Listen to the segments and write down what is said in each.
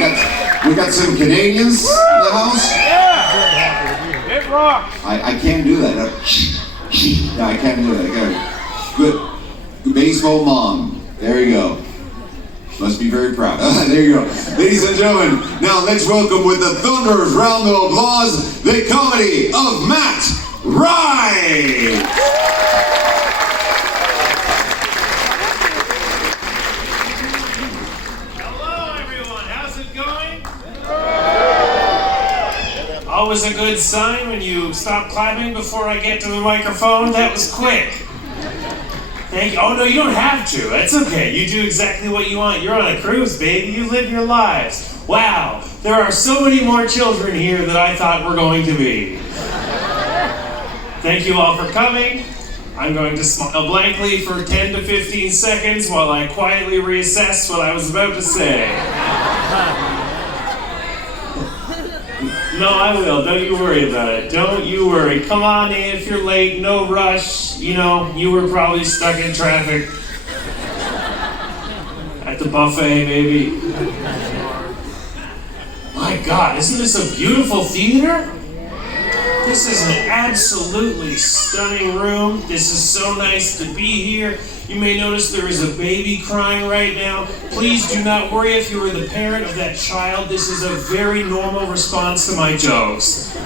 We got some Canadians in the house. Yeah, it rocks. I can't do that. No, I can't do that. Good baseball mom. There you go. Must be very proud. There you go. Ladies and gentlemen, now let's welcome with a thunderous round of applause, the comedy of Matt Wright. Hello everyone, how's it going? Always a good sign when you stop clapping before I get to the microphone. That was quick. Thank you. Oh no, you don't have to. That's okay. You do exactly what you want. You're on a cruise, baby. You live your lives. Wow, there are so many more children here than I thought were going to be. Thank you all for coming. I'm going to smile blankly for 10 to 15 seconds while I quietly reassess what I was about to say. No, I will. Don't you worry about it. Don't you worry. Come on in if you're late. No rush. You know, you were probably stuck in traffic. At the buffet, maybe. My God, isn't this a beautiful theater? This is an absolutely stunning room. This is so nice to be here. You may notice there is a baby crying right now. Please do not worry if you are the parent of that child. This is a very normal response to my jokes.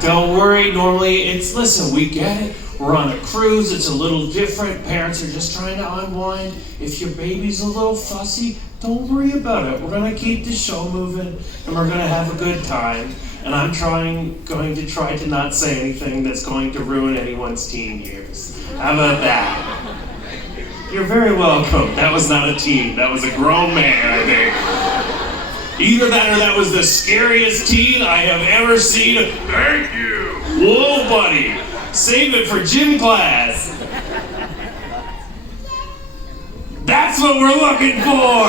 Don't worry, normally listen, we get it. We're on a cruise, it's a little different. Parents are just trying to unwind. If your baby's a little fussy, don't worry about it. We're gonna keep the show moving and we're gonna have a good time. And I'm going to try to not say anything that's going to ruin anyone's teen years. How about that? You're very welcome. That was not a teen, that was a grown man, I think. Either that or that was the scariest teen I have ever seen. Thank you. Whoa, buddy. Save it for gym class. That's what we're looking for.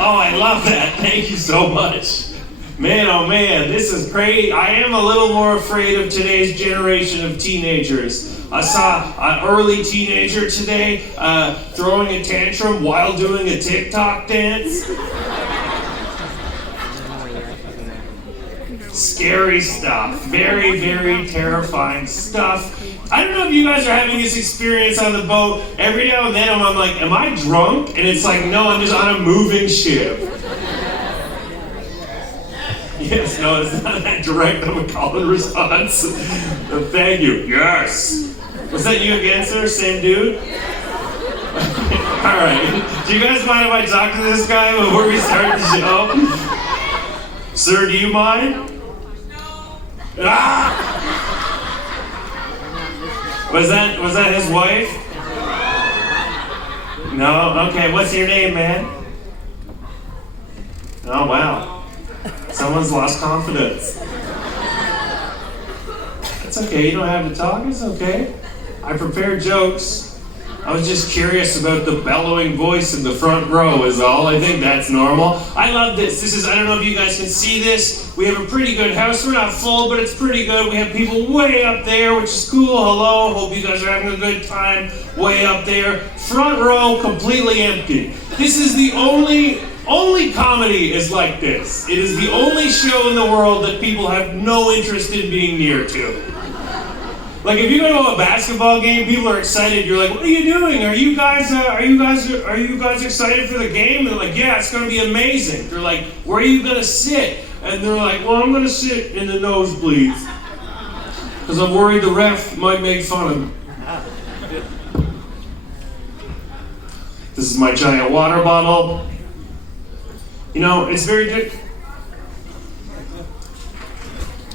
Oh, I love that. Thank you so much. Man, oh man, this is great. I am a little more afraid of today's generation of teenagers. I saw an early teenager today throwing a tantrum while doing a TikTok dance. Scary stuff. Very, very terrifying stuff. I don't know if you guys are having this experience on the boat. Every now and then I'm like, am I drunk? And it's like, no, I'm just on a moving ship. Yes, no, it's not that direct of a call and response. Thank you. Yes. Was that you again, sir? Same dude? All right. Do you guys mind if I talk to this guy before we start the show? Sir, do you mind? No. Ah! Was that his wife? No? Okay, what's your name, man? Oh, wow. Someone's lost confidence. It's okay, you don't have to talk, it's okay. I prepared jokes. I was just curious about the bellowing voice in the front row is all. I think that's normal. I love this. I don't know if you guys can see this. We have a pretty good house. We're not full, but it's pretty good. We have people way up there, which is cool. Hello, hope you guys are having a good time way up there. Front row, completely empty. This is the only comedy is like this. It is the only show in the world that people have no interest in being near to. Like if you go to a basketball game, people are excited. You're like, "What are you doing? Are you guys excited for the game?" And they're like, "Yeah, it's going to be amazing." They're like, "Where are you going to sit?" And they're like, "Well, I'm going to sit in the nosebleeds because I'm worried the ref might make fun of me." This is my giant water bottle. You know, it's very good.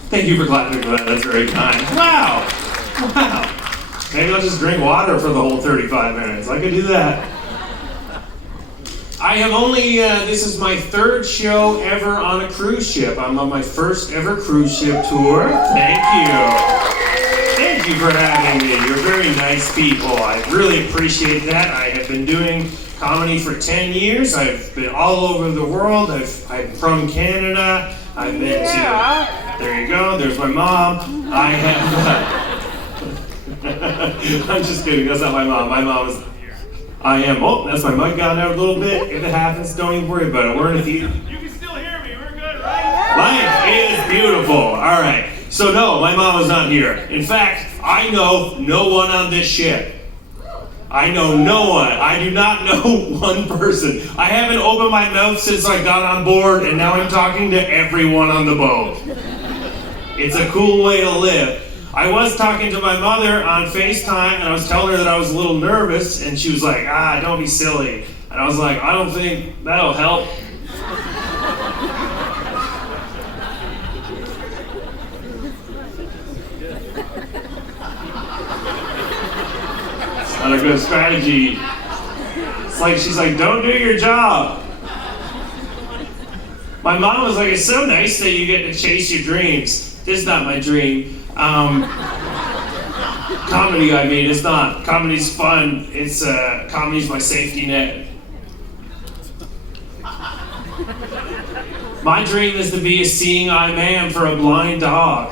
Thank you for clapping for that. That's very kind. Wow. Wow. Maybe I'll just drink water for the whole 35 minutes. I could do that. I have only, this is my third show ever on a cruise ship. I'm on my first ever cruise ship tour. Thank you. Thank you for having me. You're very nice people. I really appreciate that. I have been doing comedy for 10 years. I've been all over the world. I'm from Canada. I've been to, there you go, there's my mom. I have, I'm just kidding, that's not my mom. My mom is, I am, oh, that's my mic gone out a little bit. If it happens, don't even worry about it. We're in a theater. You can still Life is beautiful. All right. So no, my mom was not here. In fact, I know no one on this ship. I know no one. I do not know one person. I haven't opened my mouth since I got on board, and now I'm talking to everyone on the boat. It's a cool way to live. I was talking to my mother on FaceTime, and I was telling her that I was a little nervous, and she was like, don't be silly. And I was like, I don't think that'll help. It's not a good strategy. It's like, she's like, don't do your job. My mom was like, it's so nice that you get to chase your dreams. This is not my dream. Comedy, I mean, it's not. Comedy's fun. It's, comedy's my safety net. My dream is to be a seeing eye man for a blind dog.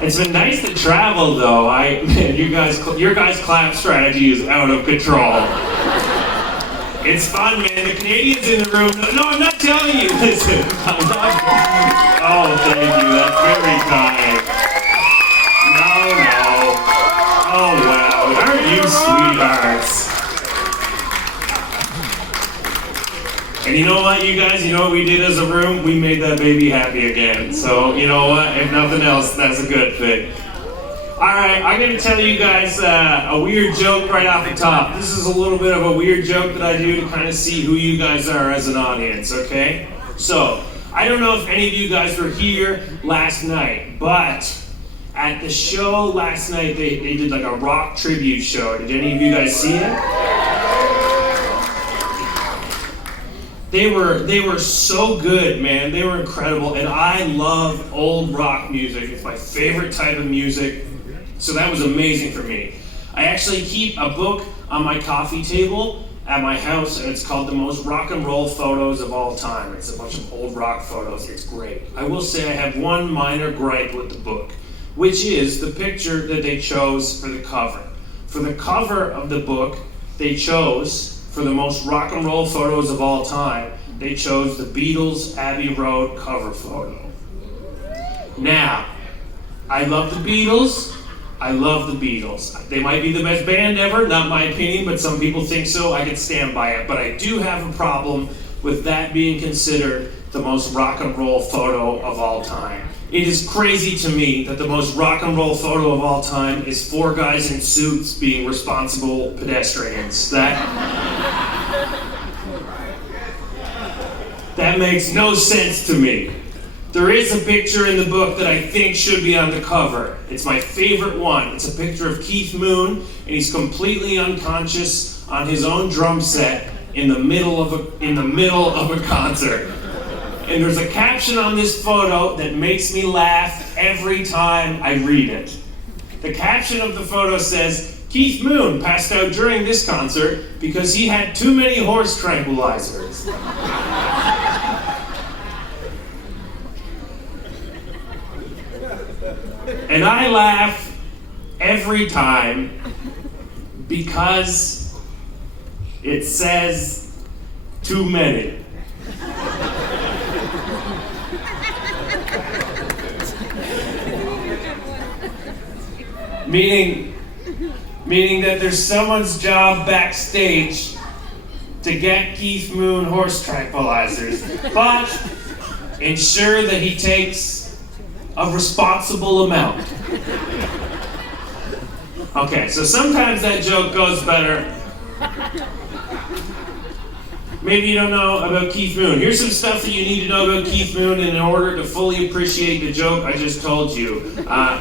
It's been nice to travel, though. Your guys' clap strategy is out of control. It's fun, man. The Canadians in the room. No, I'm not telling you. Listen, I'm not. Oh, thank you. That's very kind. No. Oh, wow. Aren't you sweethearts? And you know what, you guys? You know what we did as a room? We made that baby happy again. So, you know what? If nothing else, that's a good thing. Alright, I'm going to tell you guys a weird joke right off the top. This is a little bit of a weird joke that I do to kind of see who you guys are as an audience, okay? So, I don't know if any of you guys were here last night, but at the show last night, they did like a rock tribute show. Did any of you guys see it? They were so good, man. They were incredible, and I love old rock music. It's my favorite type of music. So that was amazing for me. I actually keep a book on my coffee table at my house, and it's called The Most Rock and Roll Photos of All Time. It's a bunch of old rock photos. It's great. I will say I have one minor gripe with the book, which is the picture that they chose for the cover. For the cover of the book, they chose, for the most rock and roll photos of all time, they chose the Beatles' Abbey Road cover photo. Now, I love the Beatles. I love the Beatles. They might be the best band ever, not my opinion, but some people think so. I can stand by it. But I do have a problem with that being considered the most rock and roll photo of all time. It is crazy to me that the most rock and roll photo of all time is 4 guys in suits being responsible pedestrians. That makes no sense to me. There is a picture in the book that I think should be on the cover. It's my favorite one. It's a picture of Keith Moon, and he's completely unconscious on his own drum set in the middle of a concert. And there's a caption on this photo that makes me laugh every time I read it. The caption of the photo says, Keith Moon passed out during this concert because he had too many horse tranquilizers. And I laugh every time because it says too many. Meaning that there's someone's job backstage to get Keith Moon horse tranquilizers, but ensure that he takes a responsible amount. Okay, so sometimes that joke goes better. Maybe you don't know about Keith Moon. Here's some stuff that you need to know about Keith Moon in order to fully appreciate the joke I just told you.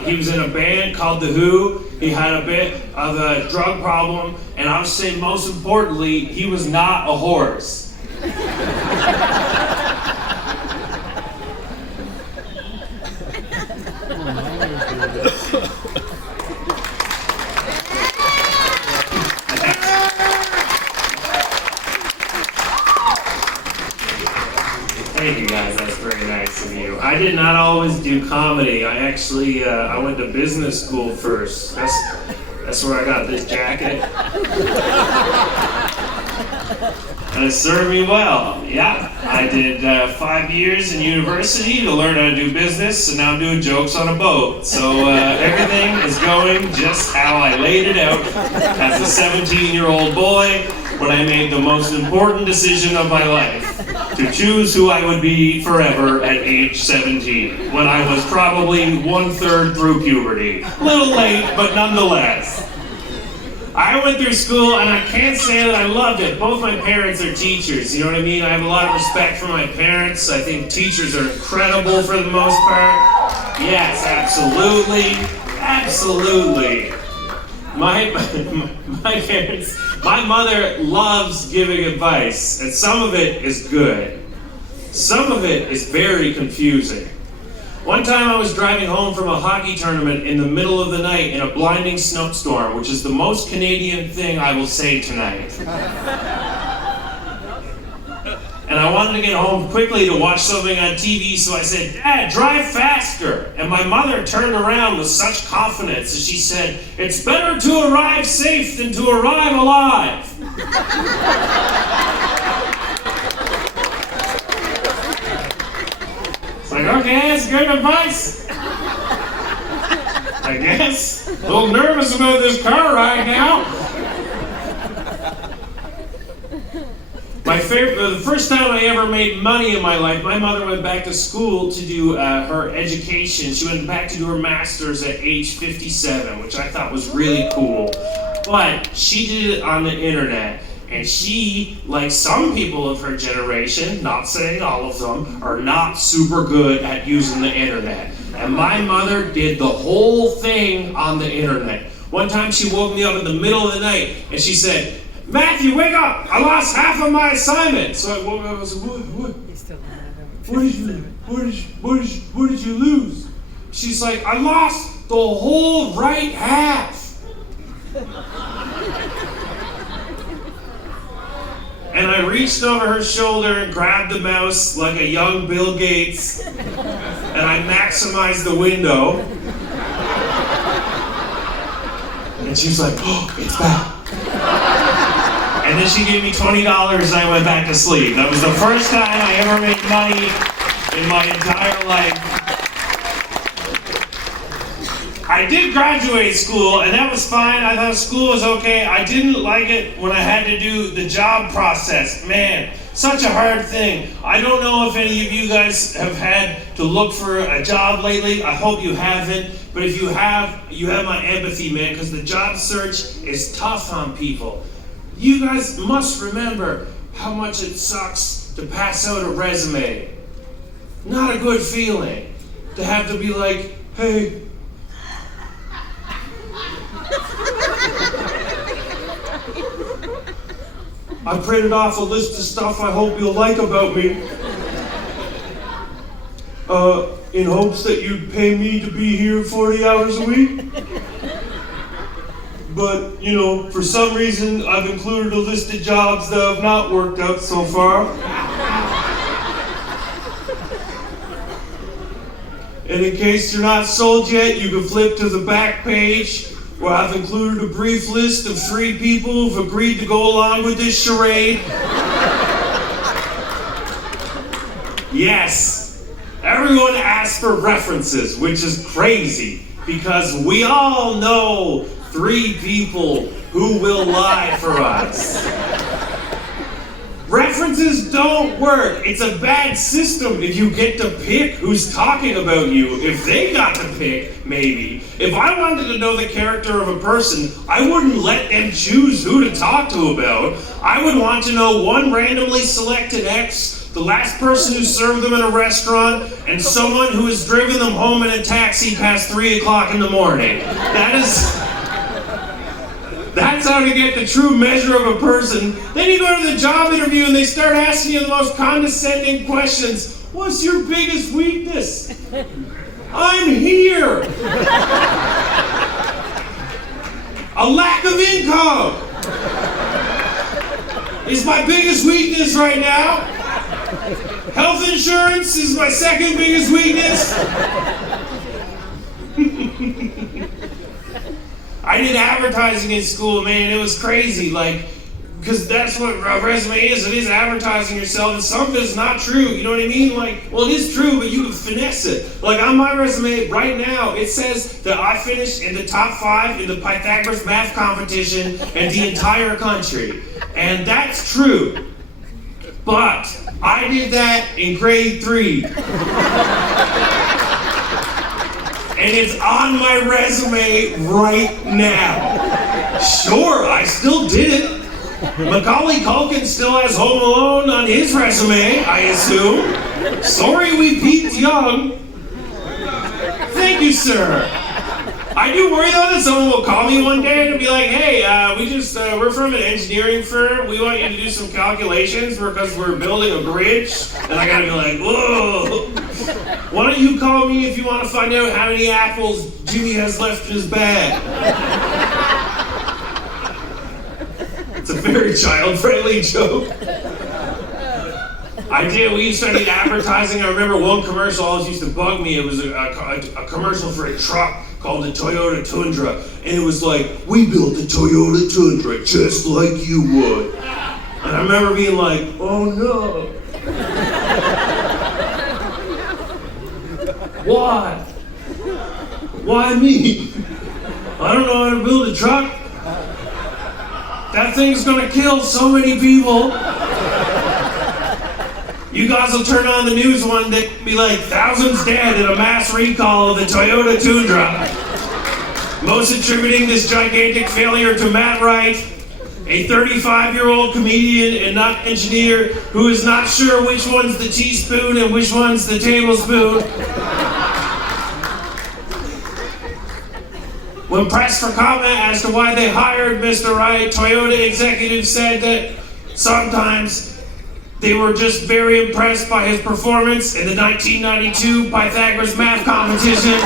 He was in a band called The Who. He had a bit of a drug problem, and I would say most importantly, he was not a horse. Thank you guys, that's very nice of you. I did not always do comedy. I actually, I went to business school first. That's That's where I got this jacket. And it served me well. Yeah, I did 5 years in university to learn how to do business, and now I'm doing jokes on a boat. So everything is going just how I laid it out as a 17-year-old boy when I made the most important decision of my life, to choose who I would be forever at age 17, when I was probably 1/3 through puberty. A little late, but nonetheless. I went through school, and I can't say that I loved it. Both my parents are teachers, you know what I mean? I have a lot of respect for my parents. I think teachers are incredible for the most part. Yes, absolutely. Absolutely. My parents, my mother loves giving advice, and some of it is good. Some of it is very confusing. One time I was driving home from a hockey tournament in the middle of the night in a blinding snowstorm, which is the most Canadian thing I will say tonight. And I wanted to get home quickly to watch something on TV, so I said, "Dad, drive faster." And my mother turned around with such confidence as she said, "It's better to arrive safe than to arrive alive." It's like, okay, that's good advice. I guess. A little nervous about this car ride now. The first time I ever made money in my life, my mother went back to school to do her education. She went back to do her master's at age 57, which I thought was really cool. But she did it on the internet. And she, like some people of her generation, not saying all of them, are not super good at using the internet. And my mother did the whole thing on the internet. One time she woke me up in the middle of the night and she said, "Matthew, wake up! I lost half of my assignment." So I woke up and I said, what did you lose? She's like, "I lost the whole right half." And I reached over her shoulder and grabbed the mouse like a young Bill Gates, and I maximized the window. And she was like, "Oh, it's back." And then she gave me $20 and I went back to sleep. That was the first time I ever made money in my entire life. I did graduate school, and that was fine. I thought school was okay. I didn't like it when I had to do the job process. Man, such a hard thing. I don't know if any of you guys have had to look for a job lately. I hope you haven't. But if you have my empathy, man, because the job search is tough on people. You guys must remember how much it sucks to pass out a resume. Not a good feeling to have to be like, "Hey, I printed off a list of stuff I hope you'll like about me, in hopes that you'd pay me to be here 40 hours a week. But, you know, for some reason, I've included a list of jobs that have not worked out so far. And in case you're not sold yet, you can flip to the back page, where I've included a brief list of 3 people who've agreed to go along with this charade. Yes, everyone asks for references, which is crazy, because we all know 3 people who will lie for us. References don't work. It's a bad system if you get to pick who's talking about you. If they got to pick, maybe. If I wanted to know the character of a person, I wouldn't let them choose who to talk to about. I would want to know one randomly selected ex, the last person who served them in a restaurant, and someone who has driven them home in a taxi past 3 o'clock in the morning. That's how to get the true measure of a person. Then you go to the job interview and they start asking you the most condescending questions. What's your biggest weakness? I'm here. A lack of income is my biggest weakness right now. Health insurance is my second biggest weakness. I I did advertising in school, man. It was crazy, like, because that's what a resume is. It is advertising yourself, and some of it's not true. You know what I mean? Like, well, it is true, but you can finesse it. Like on my resume right now, it says that I finished in the top 5 in the Pythagoras math competition in the entire country, and that's true. But I did that in grade 3. And it's on my resume right now. Sure, I still did it. Macaulay Culkin still has Home Alone on his resume, I assume. Sorry we peaked young. Thank you, sir. I do worry though that someone will call me one day and be like, hey, we're from an engineering firm. We want you to do some calculations because we're building a bridge. And I gotta be like, whoa. Why don't you call me if you want to find out how many apples Jimmy has left in his bag? It's a very child-friendly joke. We used to study advertising. I remember one commercial always used to bug me. It was a commercial for a truck called the Toyota Tundra. And it was like, we built the Toyota Tundra just like you would. And I remember being like, oh no. Why? Why me? I don't know how to build a truck. That thing's gonna kill so many people. You guys will turn on the news one day and be like, thousands dead in a mass recall of the Toyota Tundra. Most attributing this gigantic failure to Matt Wright, a 35-year-old comedian and not engineer who is not sure which one's the teaspoon and which one's the tablespoon. When pressed for comment as to why they hired Mr. Wright, Toyota executives said that sometimes they were just very impressed by his performance in the 1992 Pythagoras math competition.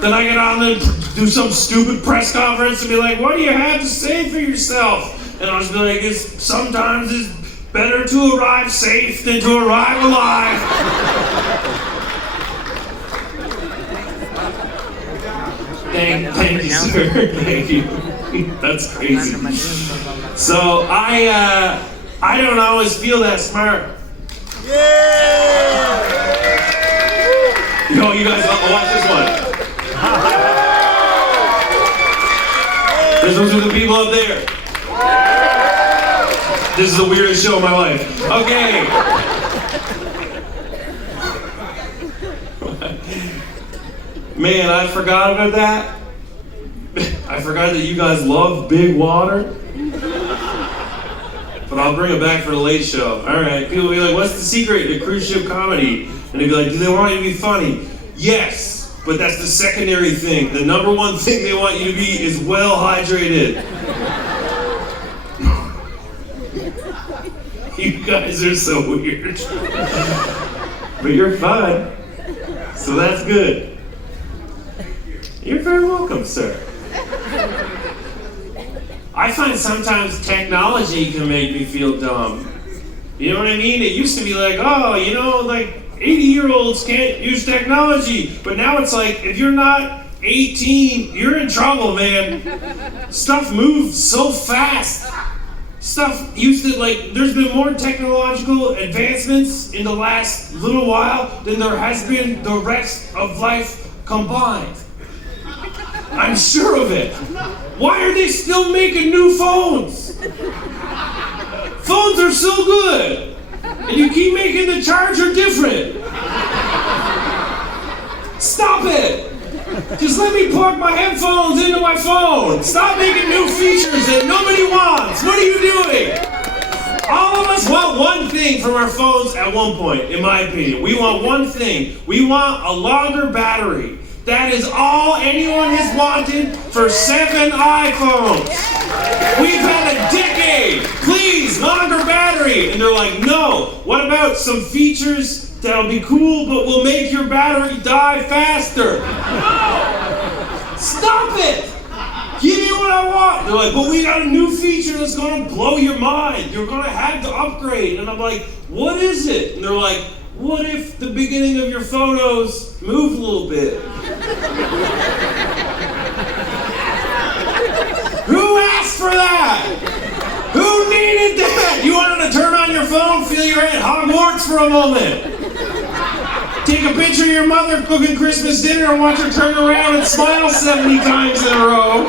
Then I get on and do some stupid press conference and be like, what do you have to say for yourself? And I'll just be like, sometimes it's better to arrive safe than to arrive alive. Thank you, sir. Thank you. That's crazy. So I don't always feel that smart. Yeah! Yo, you guys watch this one. This one's with the people up there. This is the weirdest show of my life. Okay. Man, I forgot about that. I forgot that you guys love big water. But I'll bring it back for the late show. All right, people will be like, what's the secret to cruise ship comedy? And they'd be like, do they want you to be funny? Yes, but that's the secondary thing. The number one thing they want you to be is well hydrated. You guys are so weird. But you're fun, so that's good. You're very welcome, sir. I find sometimes technology can make me feel dumb. You know what I mean? It used to be like, oh, you know, like 80-year-olds can't use technology. But now it's like, if you're not 18, you're in trouble, man. Stuff moves so fast. Stuff used to, like, there's been more technological advancements in the last little while than there has been the rest of life combined. I'm sure of it. Why are they still making new phones? Phones are so good. And you keep making the charger different. Stop it. Just let me plug my headphones into my phone. Stop making new features that nobody wants. What are you doing? All of us want one thing from our phones at one point, in my opinion. We want one thing. We want a longer battery. That is all anyone has wanted for 7 iPhones. We've had a decade. Please, longer battery. And they're like, no. What about some features that'll be cool, but will make your battery die faster? No. Stop it. Give me what I want. They're like, but we got a new feature that's going to blow your mind. You're going to have to upgrade. And I'm like, what is it? And they're like, what if the beginning of your photos moved a little bit? that? Who needed that? You wanted to turn on your phone, feel you're at Hogwarts for a moment. Take a picture of your mother cooking Christmas dinner and watch her turn around and smile 70 times in a row.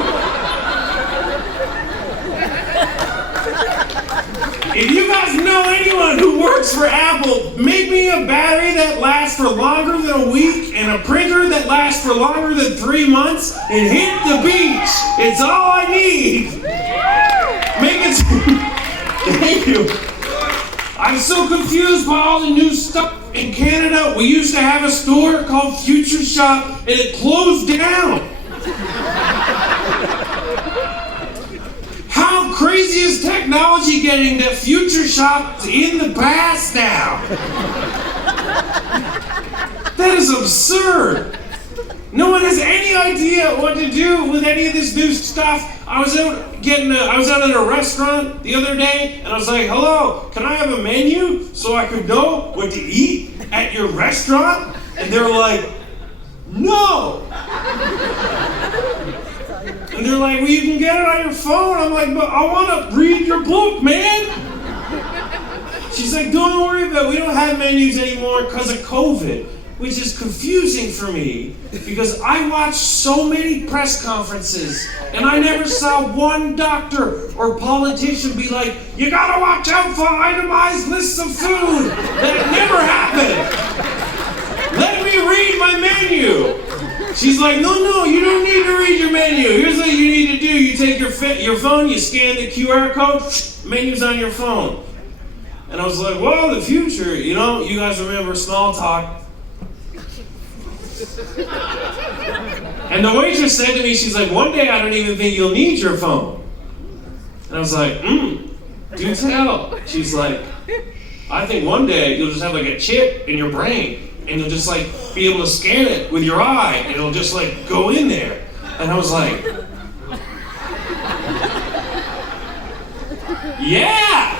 If you guys know anyone who works for Apple, make me a battery that lasts for longer than a week and a printer that lasts for longer than 3 months and hit the beach. It's all I need. Make it. Thank you. I'm so confused by all the new stuff in Canada. We used to have a store called Future Shop and it closed down. How crazy is technology getting that Future Shop's in the past now? That is absurd. No one has any idea what to do with any of this new stuff. I was out at a restaurant the other day and I was like, hello, can I have a menu so I could know what to eat at your restaurant? And they were like, no. And they're like, well, you can get it on your phone. I'm like, but I want to read your book, man. She's like, don't worry about it. We don't have menus anymore because of COVID, which is confusing for me because I watch so many press conferences and I never saw one doctor or politician be like, you gotta watch out for itemized lists of food. That never happened. Let me read my menu. She's like, no, you don't need to read your menu. Here's what you need to do. You take your phone, you scan the QR code, menu's on your phone. And I was like, well, the future, you guys remember small talk. And the waitress said to me, she's like, one day I don't even think you'll need your phone. And I was like, do tell. She's like, I think one day you'll just have like a chip in your brain and you'll just like be able to scan it with your eye and it'll just like go in there. And I was like, yeah,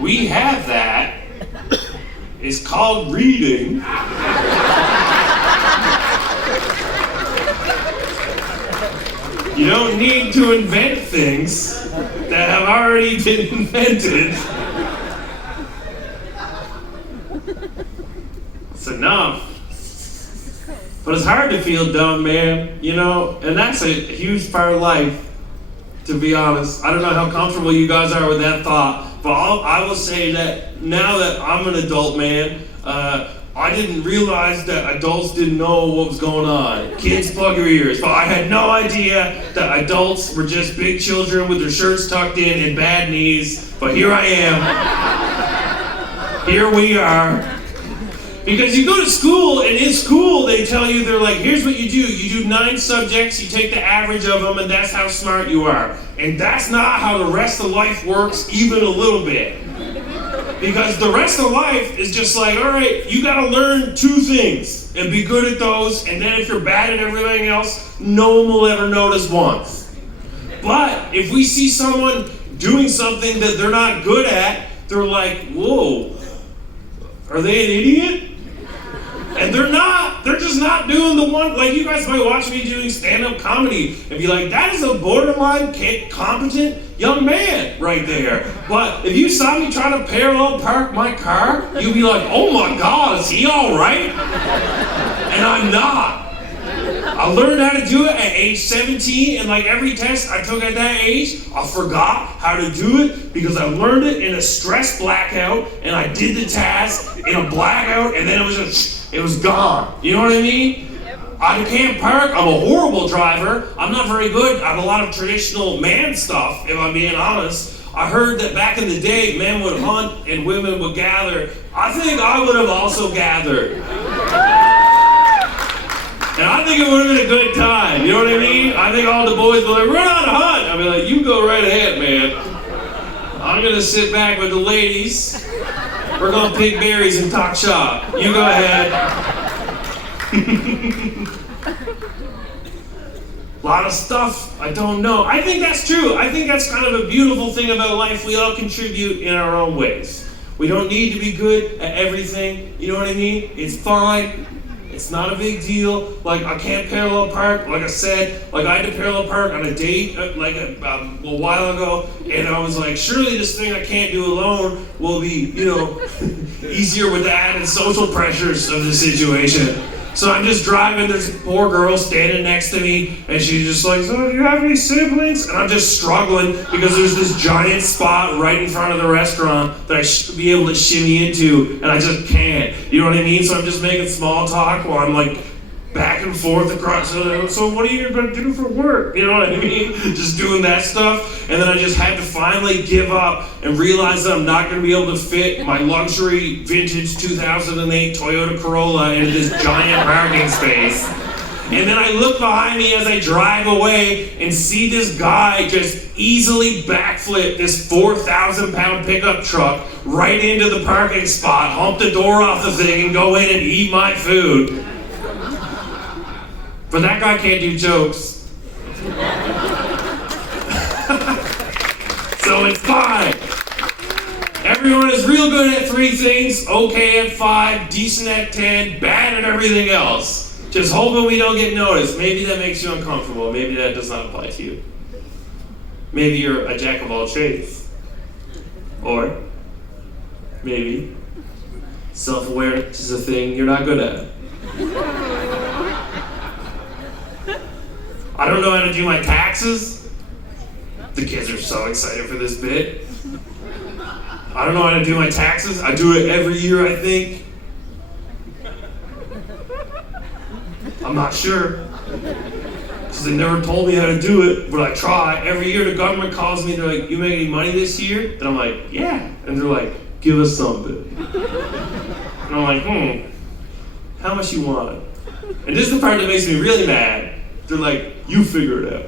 we have that. It's called reading. You don't need to invent things that have already been invented. It's enough. But it's hard to feel dumb, man, and that's a huge part of life, to be honest. I don't know how comfortable you guys are with that thought, but I will say that now that I'm an adult man, I didn't realize that adults didn't know what was going on. Kids, plug your ears. But I had no idea that adults were just big children with their shirts tucked in and bad knees. But here I am. Here we are. Because you go to school, and in school they tell you, they're like, here's what you do. You do 9 subjects, you take the average of them, and that's how smart you are. And that's not how the rest of life works, even a little bit. Because the rest of life is just like, all right, you gotta learn 2 things and be good at those, and then if you're bad at everything else, no one will ever notice once. But if we see someone doing something that they're not good at, they're like, whoa, are they an idiot? And they're not. They're just not doing the one. Like, you guys might watch me doing stand-up comedy and be like, that is a borderline competent young man right there. But if you saw me try to parallel park my car, you'd be like, oh my God, is he all right? And I'm not. I learned how to do it at age 17, and like every test I took at that age, I forgot how to do it because I learned it in a stress blackout, and I did the task in a blackout, and then it was gone. You know what I mean? Yep. I can't park. I'm a horrible driver. I'm not very good at a lot of traditional man stuff, if I'm being honest. I heard that back in the day, men would hunt and women would gather. I think I would have also gathered. And I think it would have been a good time, you know what I mean? I think all the boys were like, run on a hunt. I'd be like, you go right ahead, man. I'm gonna sit back with the ladies. We're gonna pick berries and talk shop. You go ahead. A lot of stuff I don't know. I think that's true. I think that's kind of a beautiful thing about life. We all contribute in our own ways. We don't need to be good at everything, you know what I mean? It's fine. It's not a big deal. Like, I can't parallel park. Like I said, like I had to parallel park on a date a while ago, and I was like, surely this thing I can't do alone will be, easier with the added social pressures of the situation. So I'm just driving, there's a poor girl standing next to me, and she's just like, so do you have any siblings? And I'm just struggling because there's this giant spot right in front of the restaurant that I should be able to shimmy into, and I just can't. You know what I mean? So I'm just making small talk while I'm like back and forth across. So what are you gonna do for work? You know what I mean? Just doing that stuff. And then I just had to finally give up and realize that I'm not gonna be able to fit my luxury vintage 2008 Toyota Corolla into this giant parking space. And then I look behind me as I drive away and see this guy just easily backflip this 4,000-pound pickup truck right into the parking spot, hump the door off the thing, and go in and eat my food. But that guy can't do jokes. So it's fine. Everyone is real good at 3 things, okay at 5, decent at 10, bad at everything else. Just hoping we don't get noticed. Maybe that makes you uncomfortable. Maybe that does not apply to you. Maybe you're a jack of all trades. Or maybe self-awareness is a thing you're not good at. I don't know how to do my taxes. The kids are so excited for this bit. I don't know how to do my taxes. I do it every year, I think. I'm not sure. Because they never told me how to do it, but I try. Every year the government calls me, they're like, you make any money this year? And I'm like, yeah. And they're like, give us something. And I'm like, how much you want? And this is the part that makes me really mad. They're like, you figure it out.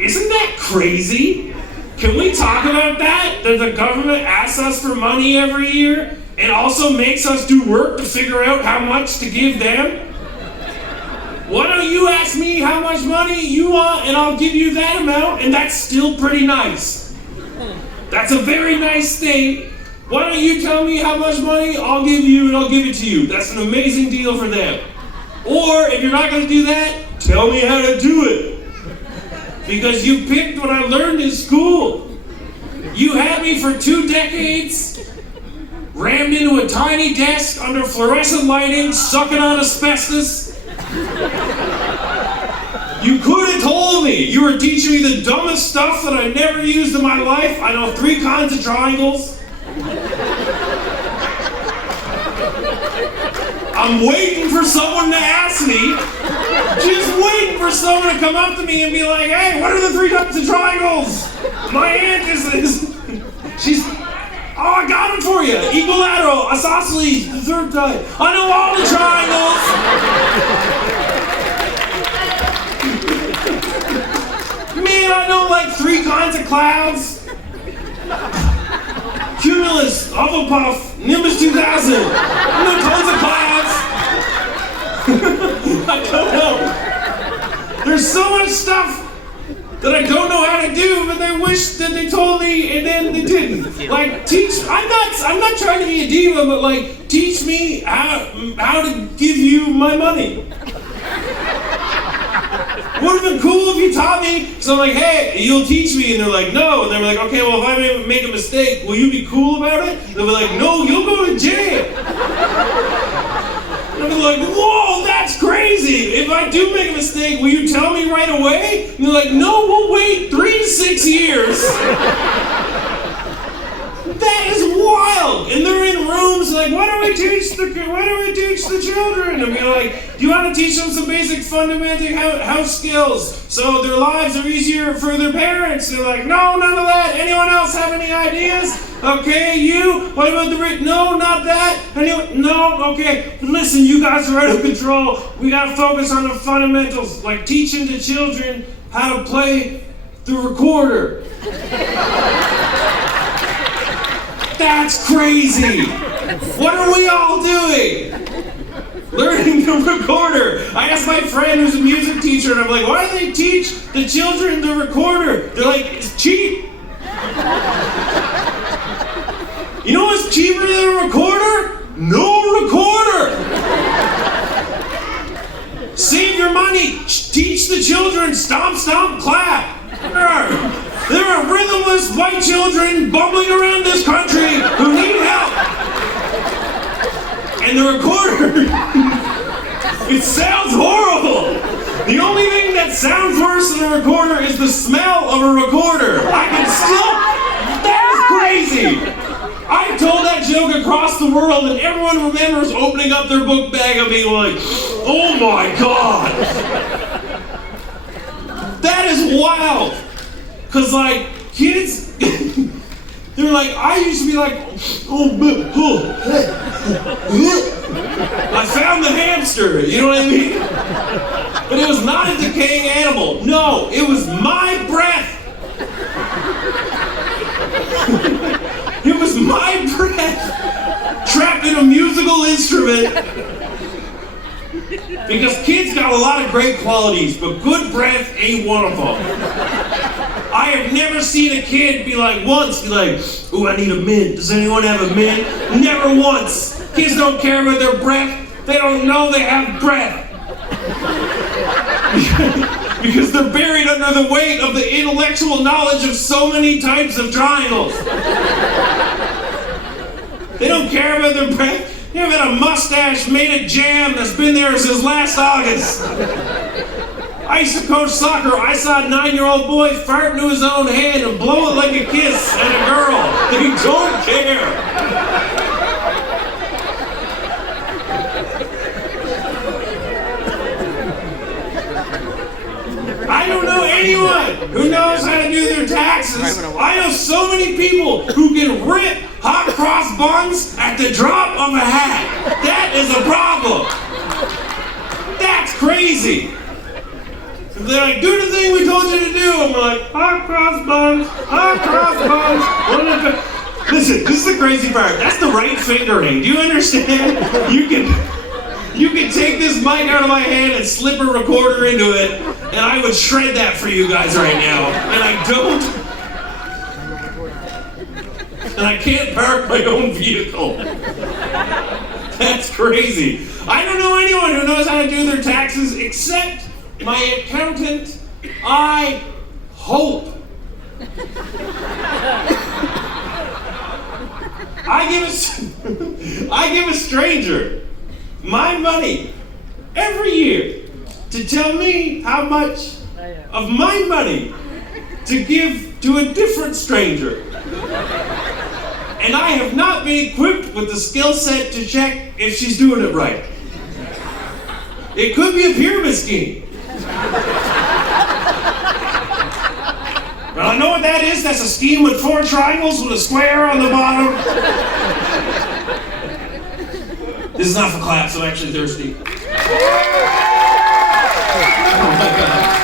Isn't that crazy? Can we talk about that? That the government asks us for money every year and also makes us do work to figure out how much to give them? Why don't you ask me how much money you want and I'll give you that amount, and that's still pretty nice. That's a very nice thing. Why don't you tell me how much money I'll give you and I'll give it to you? That's an amazing deal for them. Or if you're not going to do that, tell me how to do it. Because you picked what I learned in school. You had me for 2 decades, rammed into a tiny desk under fluorescent lighting, sucking on asbestos. You could have told me. You were teaching me the dumbest stuff that I never used in my life. I know 3 kinds of triangles. I'm waiting for someone to ask me, just waiting for someone to come up to me and be like, hey, what are the 3 types of triangles? My aunt she's, I got them for you. Equilateral, isosceles, the 3rd type. I know all the triangles. Man, I know like 3 kinds of clouds. Cumulus, Hufflepuff, Nimbus 2000. I know tons of clouds. I don't know. There's so much stuff that I don't know how to do, but they wish that they told me and then they didn't. Like, I'm not trying to be a diva, but like, teach me how to give you my money. Would have been cool if you taught me. So I'm like, hey, you'll teach me. And they're like, no. And they're like, okay, well, if I make a mistake, will you be cool about it? They'll be like, no, you'll go to jail. And I'll be like, whoa, that's crazy. If I do make a mistake, will you tell me right away? And they're like, no, we'll wait 3 to 6 years. That is wild. And they're in rooms like, what do we teach the children? And we're like, do you want to teach them some basic fundamental house skills so their lives are easier for their parents? They're like, no, none of that. Anyone else have any ideas? Okay, you? What about the no, not that. Anyone? No, okay. Listen, you guys are out of control. We gotta focus on the fundamentals, like teaching the children how to play the recorder. That's crazy! What are we all doing? Learning the recorder. I asked my friend who's a music teacher, and I'm like, why do they teach the children the recorder? They're like, it's cheap. You know what's cheaper than a recorder? No recorder! your money. Teach the children, stomp, stomp, clap. There are rhythmless white children bumbling around this country who need help. And the recorder, it sounds horrible. The only thing that sounds worse than a recorder is the smell of a recorder. That is crazy. I've told that joke across the world and everyone remembers opening up their book bag and being like, oh my God. That is wild. Cause like, kids, they're like, I used to be like, I found the hamster, you know what I mean? But it was not a decaying animal. No, it was my breath. It was my breath trapped in a musical instrument. Because kids got a lot of great qualities, but good breath ain't one of them. I have never seen a kid be like, ooh, I need a mint. Does anyone have a mint? Never once. Kids don't care about their breath. They don't know they have breath. Because they're buried under the weight of the intellectual knowledge of so many types of triangles. They don't care about their breath. They have had a mustache made of jam that's been there since last August. I used to coach soccer. I saw a 9-year-old boy fart into his own hand and blow it like a kiss at a girl. They don't care. I don't know anyone who knows how to do their taxes. I know so many people who can rip hot cross buns at the drop of a hat. That is a problem. That's crazy. They're like, do the thing we told you to do. I'm like, hot cross buns, hot cross buns. Listen, this is the crazy part. That's the right fingering. Do you understand? You can take this mic out of my hand and slip a recorder into it, and I would shred that for you guys right now. And I don't. And I can't park my own vehicle. That's crazy. I don't know anyone who knows how to do their taxes except my accountant, I hope. I give a stranger my money every year to tell me how much of my money to give to a different stranger. And I have not been equipped with the skill set to check if she's doing it right. It could be a pyramid scheme. But I know what that is. That's a scheme with 4 triangles with a square on the bottom. This is not for claps, I'm actually thirsty. Oh my God.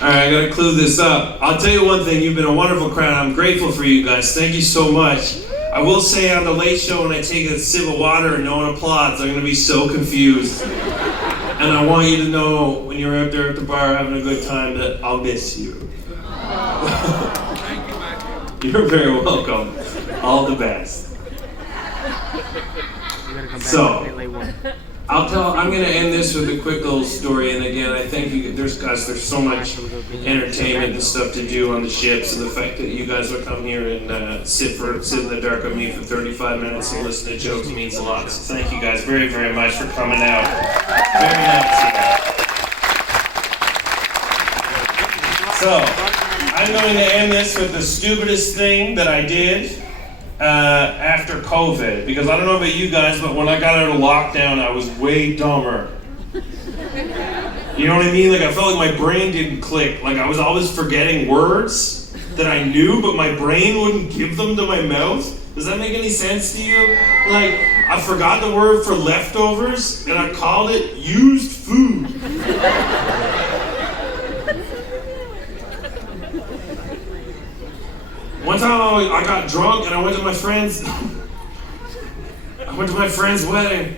Alright, I gotta clue this up. I'll tell you one thing, you've been a wonderful crowd. I'm grateful for you guys. Thank you so much. I will say on the Late Show, when I take a sip of water and no one applauds, I'm gonna be so confused. And I want you to know when you're out there at the bar having a good time that I'll miss you. You're very welcome. All the best. So, I'm gonna end this with a quick little story, and again, I thank you, there's so much entertainment and stuff to do on the ships, and the fact that you guys would come here and sit in the dark with me for 35 minutes and listen to jokes means a lot. So thank you guys very, very much for coming out. Very nice. So, I'm going to end this with the stupidest thing that I did after COVID, because I don't know about you guys, but when I got out of lockdown, I was way dumber. You know what I mean? Like, I felt like my brain didn't click. Like, I was always forgetting words that I knew, but my brain wouldn't give them to my mouth. Does that make any sense to you? Like, I forgot the word for leftovers, and I called it used food. One time I got drunk and I went to my friend's wedding.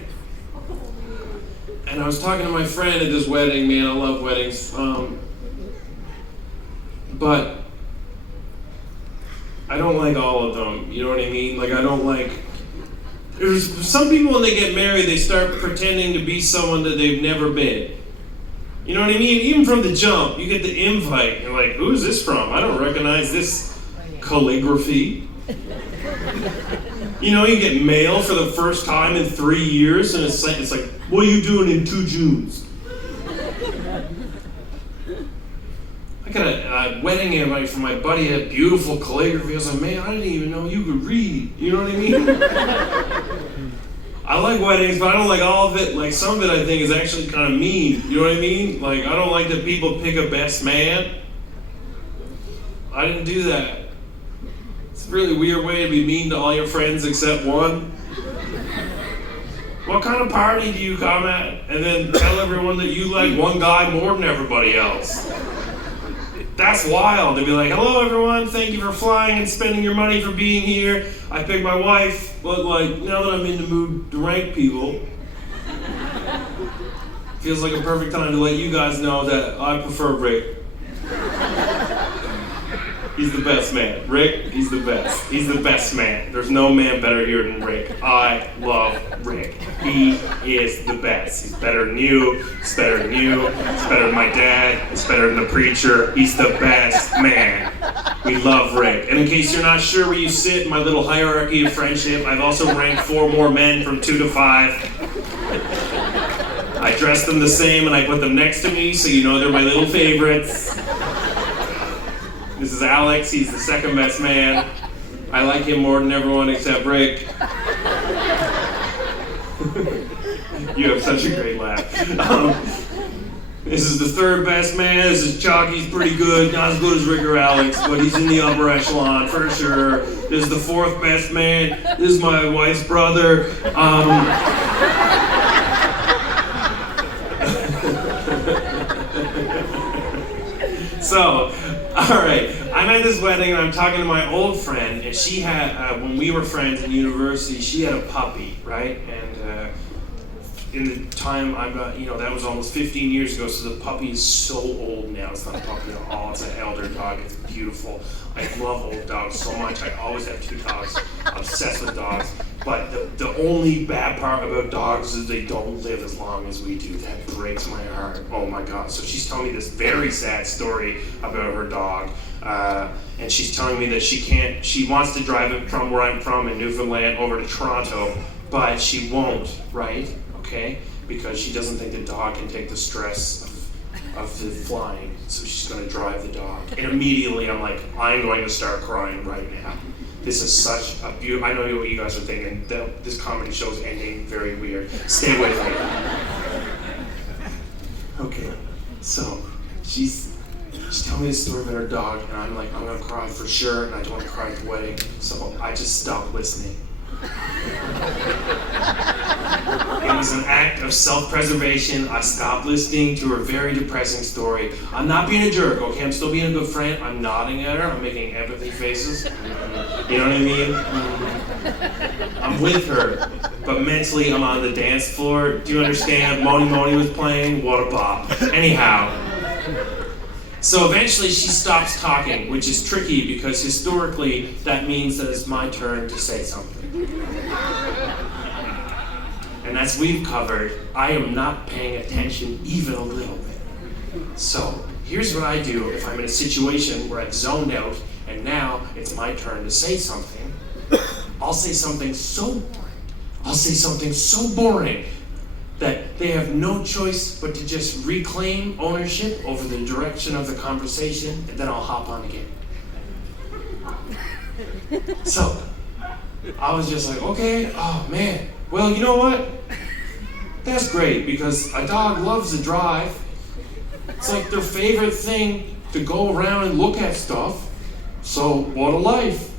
And I was talking to my friend at this wedding. Man, I love weddings. But I don't like all of them, you know what I mean? Like, I don't like There's some people when they get married, they start pretending to be someone that they've never been. You know what I mean? Even from the jump, you get the invite. You're like, who is this from? I don't recognize this calligraphy. You know, you get mail for the first time in 3 years, and it's like, what are you doing in 2 Junes? I got a wedding invite from my buddy, had beautiful calligraphy. I was like, man, I didn't even know you could read. You know what I mean? I like weddings, but I don't like all of it. Like, some of it I think is actually kind of mean. You know what I mean? Like, I don't like that people pick a best man. I didn't do that. It's a really weird way to be mean to all your friends except one. What kind of party do you come at? And then tell everyone that you like one guy more than everybody else. That's wild. They'd be like, hello everyone, thank you for flying and spending your money for being here. I picked my wife, but like, now that I'm in the mood to rank people, feels like a perfect time to let you guys know that I prefer Rick. He's the best man. Rick, he's the best. He's the best man. There's no man better here than Rick. I love Rick. He is the best. He's better than you. He's better than you. He's better than my dad. He's better than the preacher. He's the best man. We love Rick. And in case you're not sure where you sit in my little hierarchy of friendship, I've also ranked 4 more men from 2 to 5. I dress them the same and I put them next to me so you know they're my little favorites. This is Alex, he's the second best man. I like him more than everyone except Rick. You have such a great laugh. This is the third best man. This is Chuck, he's pretty good. Not as good as Rick or Alex, but he's in the upper echelon for sure. This is the 4th best man. This is my wife's brother. So, alright, I'm at this wedding and I'm talking to my old friend, and she had, when we were friends in university, she had a puppy, right? And in the time I got, that was almost 15 years ago, so the puppy is so old now. It's not a puppy at all, it's an elder dog, it's beautiful. I love old dogs so much, I always have 2 dogs, I'm obsessed with dogs. But the only bad part about dogs is they don't live as long as we do. That breaks my heart. Oh my God. So she's telling me this very sad story about her dog. And she's telling me that she wants to drive it from where I'm from in Newfoundland over to Toronto, but she won't, right? Okay? Because she doesn't think the dog can take the stress of the flying. So she's going to drive the dog. And immediately I'm like, I'm going to start crying right now. This is such a beautiful, I know what you guys are thinking, this comedy show is ending very weird. Stay with me. Okay, so she's telling me this story about her dog, and I'm like, I'm gonna cry for sure, and I don't want to cry at the wedding, so I just stopped listening. It was an act of self-preservation. I stopped listening to her very depressing story. I'm not being a jerk, okay? I'm still being a good friend. I'm nodding at her. I'm making empathy faces. You know what I mean? I'm with her, but mentally I'm on the dance floor. Do you understand? Moni Moni was playing. What a bop. Anyhow. So eventually she stops talking, which is tricky because historically that means that it's my turn to say something. And as we've covered, I am not paying attention even a little bit. So here's what I do if I'm in a situation where I've zoned out and now it's my turn to say something. I'll say something so boring that they have no choice but to just reclaim ownership over the direction of the conversation, and then I'll hop on again. So I was just like, okay, oh man. Well, you know what? That's great, because a dog loves to drive. It's like their favorite thing to go around and look at stuff. So, what a life.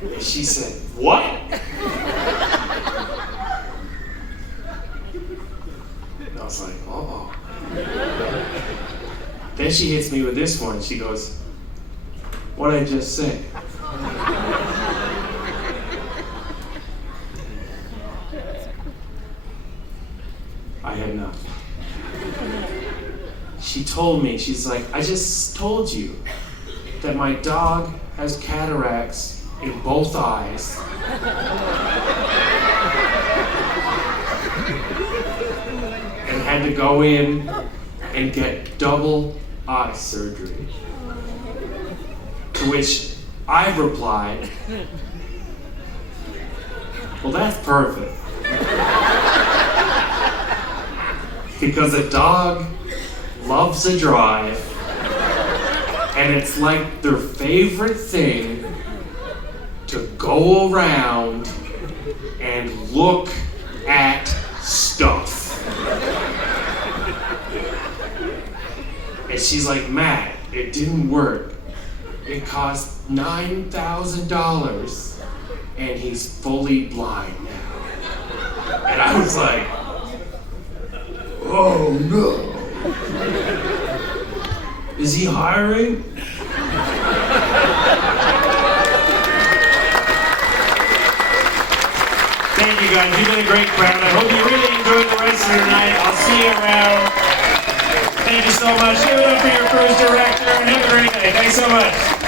And she said, what? And I was like, uh-oh. Then she hits me with this one. She goes, what'd I just say? I had enough. She told me, she's like, I just told you that my dog has cataracts in both eyes. And had to go in and get double eye surgery. To which I replied, well, that's perfect. Because a dog loves a drive, and it's like their favorite thing to go around and look at stuff. And she's like, Matt, it didn't work. It cost $9,000 and he's fully blind now. And I was like, oh no. Is he hiring? Thank you guys, you've been a great crowd. I hope you really enjoyed the rest of your night. I'll see you around. Thank you so much. Give it up for your cruise director and have a great night. Thanks so much.